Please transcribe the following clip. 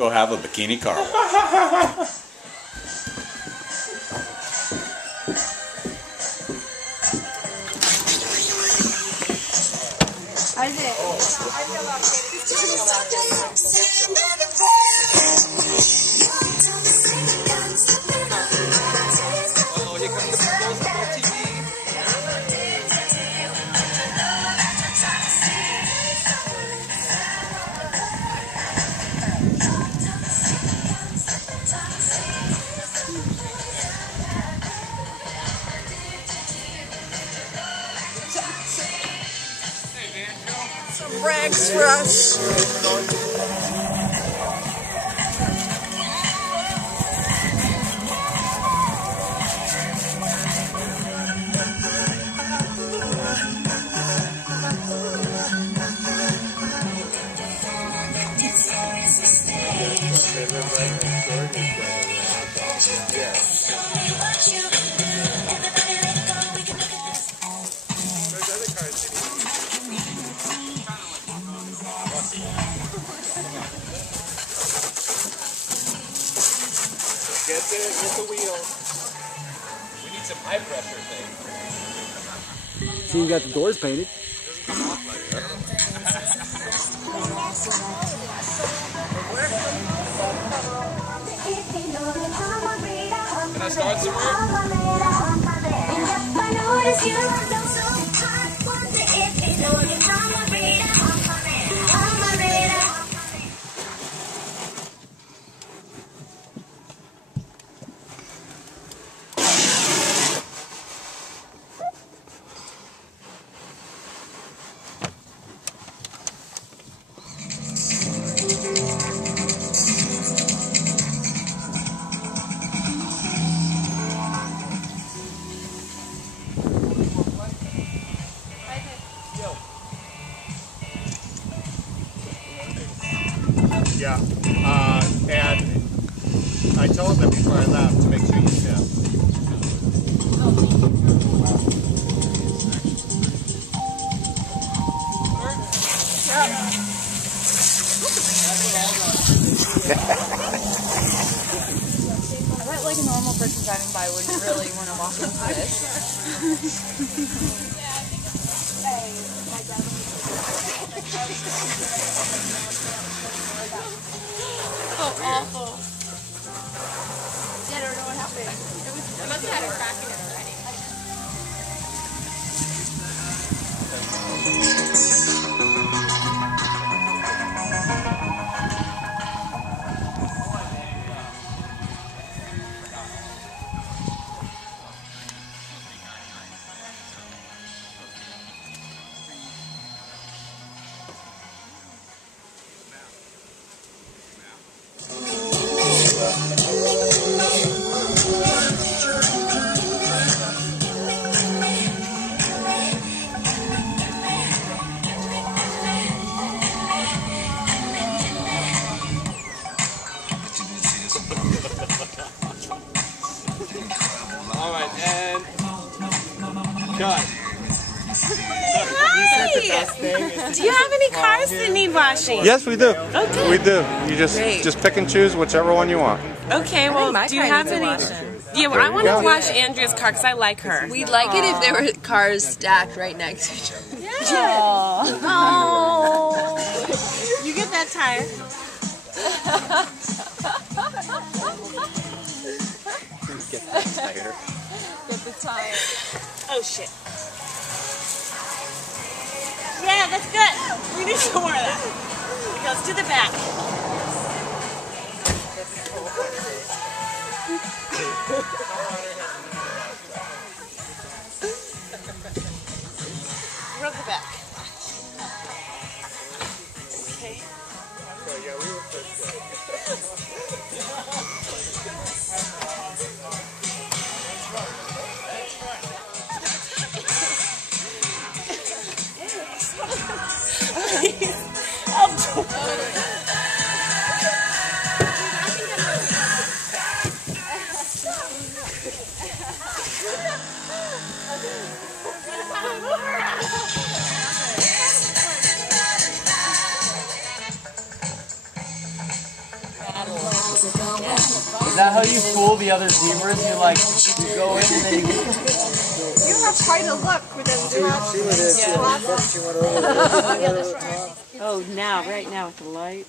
Go have a bikini car wash. Isaac. Oh, here comes the disposable TV. Some rags for us. Get the wheel. We need some high pressure thing. So you got the doors painted. Can I start somewhere? Yeah, and I told them before I left to make sure you tip. I bet like a normal person driving by wouldn't really want to walk into this. Oh, awful. Yeah, I don't know what happened. It must have had a crack in it already. All right, and cut. Do you have any cars that need washing? Yes, we do. Okay. We do. You just pick and choose whichever one you want. Okay, well, do you have any? Yeah, well, I want to wash Andrea's car because I like her. We'd like it if there were cars stacked right next to each other. Oh. You get that tire. Get the tire. Get the tire. Oh, shit. Yeah, that's good. We need some more of that. Okay, let's do the back. Rub the back. Okay. So yeah, we were first. Is that how you fool the other zebras? You like, you go in and then you... You have quite a look with them. She went over Yeah. the top. Oh, now, right now with the light.